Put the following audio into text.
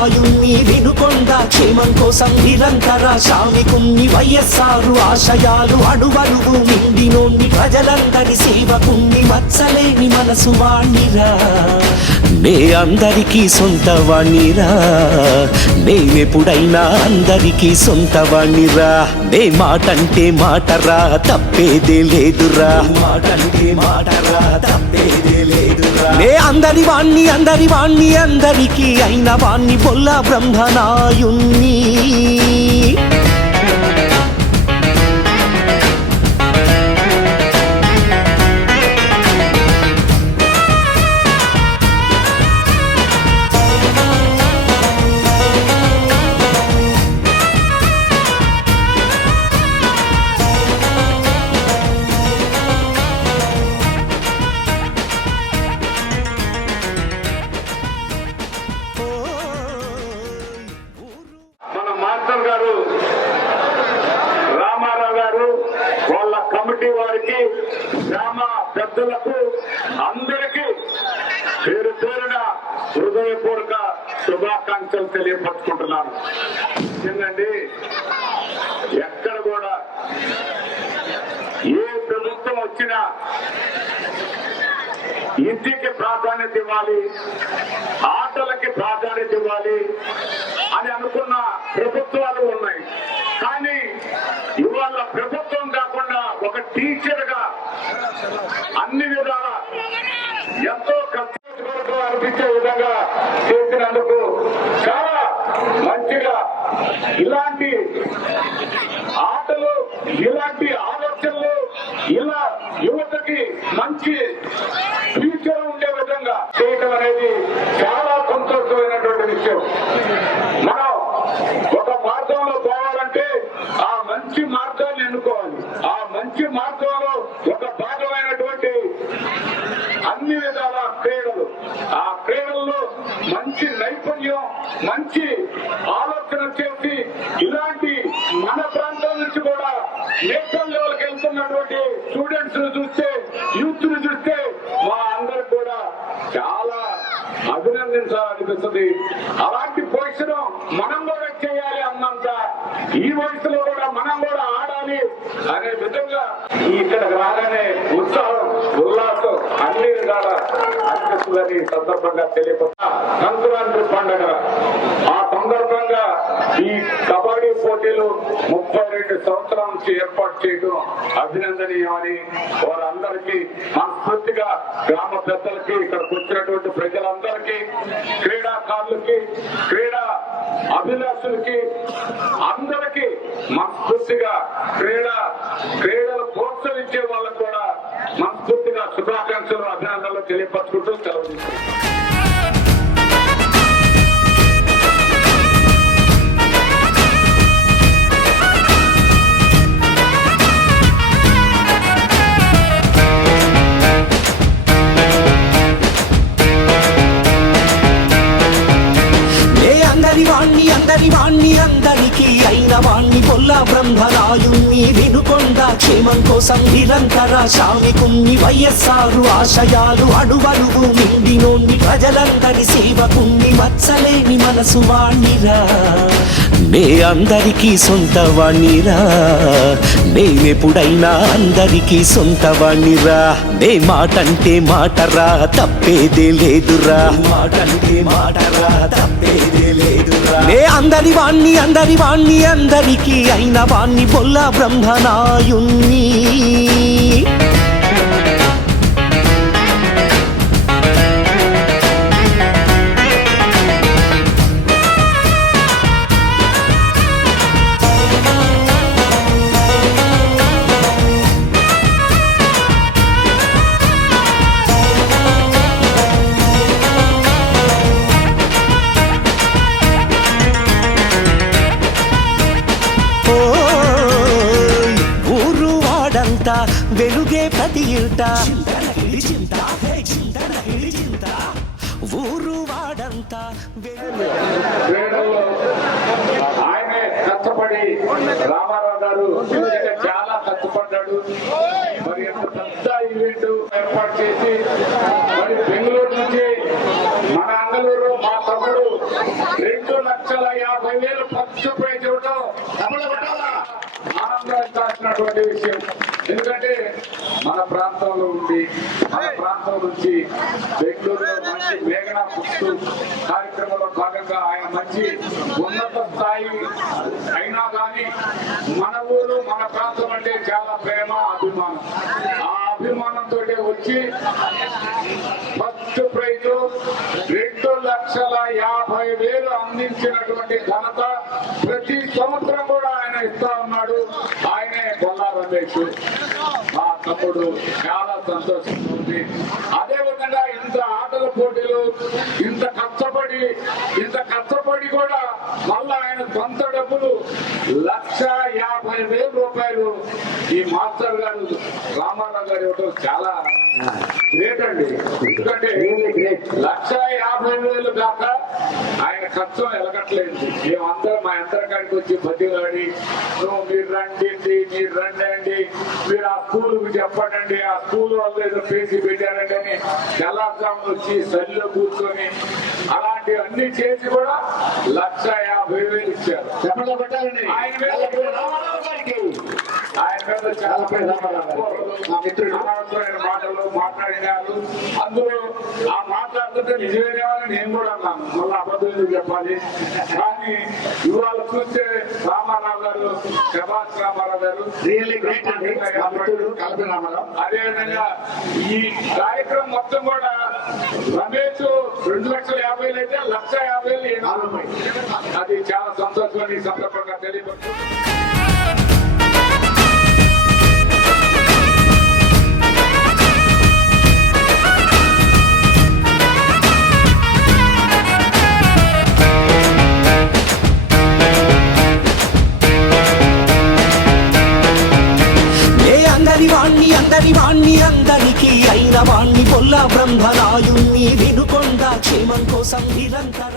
నాయుణ్ణి వినుకొండ క్షేమం కోసం నిరంతర శ్రామికుణ్ణి వైఎస్ఆర్ ఆశయాలు అడువడుగు నిండినోణ్ణి ప్రజలందరి సేవకుణ్ణి మచ్చలేని మనసు వాణ్ణిరా. నే అందరికీ సొంతవాణిరా. నేనెప్పుడైనా అందరికీ సొంతవాణిరా. నే మాటంటే మాటరా తప్పేదే లేదురా. మాటంటే మాటరా తప్పేదే లేదురా. నే అందరి వాణ్ణి అందరి వాణ్ణి అందరికీ అయిన వాణ్ణి పొల్ల బ్రహ్మనాయుణ్ణి. గారు. రామారావు గారు వాళ్ళ కమిటీ వారికి గ్రామ పెద్దలకు అందరికీ పేరు పేరున హృదయపూర్వక శుభాకాంక్షలు తెలియపరుచుకుంటున్నాను. ఏంటండి? ఎక్కడ కూడా ఏ ప్రభుత్వం వచ్చినా ఇంటికి ప్రాధాన్యత ఇవ్వాలి ఆటలకి ప్రాధాన్యత ఇవ్వాలి అనుకున్న ప్రభుత్వాలు ఉన్నాయి. కానీ ఇవాళ ప్రభుత్వం కాకుండా ఒక టీచర్గా అన్ని విధాల ఎంతో కష్టపడుతూ అనిపించే విధంగా చేసినందుకు చాలా మంచిగా ఇలాంటి ఆటలు ఇలాంటి ఆలోచనలు ఇలా యువతకి మంచి ఫ్యూచర్ ఉండే విధంగా చేయటం అనేది చాలా సంతోషమైనటువంటి విషయం మనం ఒక మార్గంలో పోవాలంటే ఆ మంచి మార్గాన్ని ఎన్నుకోవాలి ఆ మంచి మార్గంలో ఒక భాగమైనటువంటి అన్ని విధాల క్రీడలు ఆ క్రీడల్లో మంచి నైపుణ్యం మంచి ఆలోచన చేసి ఇలాంటి మన ప్రాంతం నుంచి కూడా నేషనల్ లెవెల్కి వెళ్తున్నటువంటి స్టూడెంట్స్ను చూస్తే యూత్ను చూస్తే మా అందరికి కూడా చాలా అభినందించాలనిపిస్తుంది. అలాంటి పొజిషన్ మనం కూడా చేయాలి అన్నంత ఈ వయసులో కూడా మనం కూడా ఆడాలి అనే విధంగా ఇక్కడ రాగానే ఉత్సాహం ఉల్లాసం అన్ని విధాల అనిపిస్తుందని ఈ సందర్భంగా తెలియకుండా సంక్రాంతి పండుగ. ఆ సందర్భంగా ఈ కబడ్డీ పోటీలు ముప్పై రెండు సంవత్సరాల నుంచి ఏర్పాటు చేయడం అభినందనీయమని వారందరికీ మనస్ఫూర్తిగా గ్రామ పెద్దలకి ఇక్కడికి వచ్చినటువంటి ప్రజలందరికీ క్రీడాకారులకి క్రీడా అభిలాషులకి అందరికీ మనస్ఫూర్తి వాణ్ణి అందరి వాణ్ణి అందరికి అయిన వాణ్ణి పొల్ల బ్రహ్మరాయుణ్ణి వినుకొండ క్షేమం కోసం నిరంతర శ్రామికుణ్ణి వైఎస్ఆరు ఆశయాలు అడువడుగు నిండినోణ్ణి ప్రజలందరి సేవకుణ్ణి మచ్చలేని మనసు వాణ్ణిరా. నే అందరికీ సొంతవాణిరా నేనెప్పుడైనా అందరికీ సొంతవాణిరా నే మాటంటే మాటరా తప్పేదే లేదురా. మాటంటే మాటరా తప్పేదే లేదురా. నే అందరి వాణ్ణి అందరి వాణ్ణి అందరికీ అయిన వాణ్ణి పొల్ల బ్రహ్మనాయుణ్ణి. చింత వెలుగే ప్రతి ఇంట ఊరు వాడంతా ఆయనే కష్టపడి రామారావు గారు చాలా కష్టపడ్డాడు. మరి ఎంత పెద్ద ఈవెంట్ ఏర్పాటు చేసి మరి బెంగళూరు నుంచి మన అంగళూరు మా తమ్ముడు రెండు లక్షల యాభై వేలు ఖర్చు ఫస్ట్ ప్రైజ్ ఆనందం కాసినటువంటి విషయం ఎందుకంటే మన ప్రాంతంలో ఉండి మన ప్రాంతం నుంచి బెంగళూరులో మంచి మేఘనా బుక్స్ కార్యక్రమంలో భాగంగా ఆయన మంచి ఉన్నత స్థాయి అయినా కానీ మన ఊరు మన ప్రాంతం అంటే చాలా ప్రేమ అభిమానం. ఆ అభిమానంతో వచ్చి ఫస్ట్ ప్రైజ్ రెండు లక్షల యాభై వేలు అందించినటువంటి ఘనత ప్రతి సంవత్సరం కూడా ఆయన ఇస్తా ఉన్నాడు. ఆయనే బొల్లా రమేష్. మా తమ్ముడు చాలా సంతోషంగా ఉంది. అదే విధంగా ఇంత ఆటల పోటీలు ఇంత కష్టపడి ఇంత కష్టపడి కూడా మళ్ళా ఆయన సొంత డబ్బులు లక్ష యాభై వేల రూపాయలు ఈ మాస్టర్ గారు రామారావు గారు ఇవ్వడం చాలా గ్రేట్ అండి ఎందుకంటే లక్ష యాభై వేలు దాకా ఆయన ఖర్చు ఎలగట్లేదు. మేమందరం మా అందరికాడికి వచ్చి బతిలాడి నువ్వు మీరు రండి మీరు రండి అండి. మీరు ఆ స్కూల్ చెప్పండి ఆ స్కూల్ వాళ్ళు ఏదో పేసి పెట్టారండి అని తెల్లారుజామున వచ్చి సరిలో కూర్చొని అలాంటివన్నీ చేసి కూడా లక్ష యాభై వేలు ఇచ్చారు. చెప్పండి ఆయన ఆయన చాలా మా మిత్రుడు. మాటలు మాట్లాడినారు. అందులో ఆ మాట్లాడుతుంటే నేను కూడా అన్నాను మళ్ళీ అబద్ధం చెప్పాలి? కానీ ఇవాళ చూస్తే రామారావు గారు శభాష్ రామారావు గారు అదేవిధంగా ఈ కార్యక్రమం మొత్తం కూడా రమేష్ రెండు లక్షల యాభై అయితే లక్ష యాభై. అది చాలా సంతోషం ఈ సందర్భంగా తెలియపడుతుంది వాణ్ణి అందరికి అయిన వాణ్ణి పొల్ల బ్రహ్మరాయుణ్ణి వినుకొండ క్షేమం కోసం నిరంతర